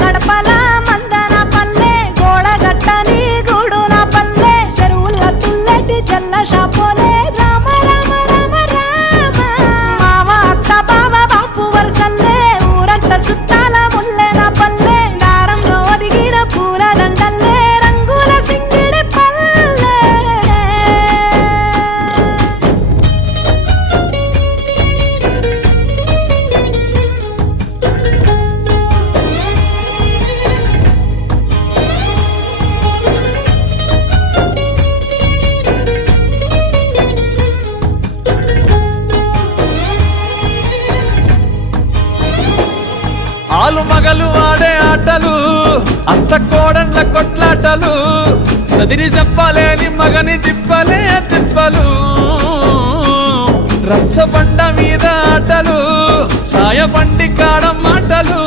గడపల మందన పల్లె గోడ గట్టని గూడు నా పల్లె చెరువుల తుల్లటి జల్ల షాపోలే రామ రామ రామ రామ మావ అత్త బావ బాపు వరసల్లే ఊరంతా సుట్టాల ముల్లె నా పల్లె దారంలో ఒదిగిన పూల దండల్లే రంగుల సింగిడి పల్లె ఆలు మగలు ఆడే ఆటలు అత్త కోడన్ల కొట్లాటలు సదిరి చెప్పలేని మగని తిప్పలే తిప్పలు రచ్చబండ మీద ఆటలు ఛాయ బండి కాడ మాటలు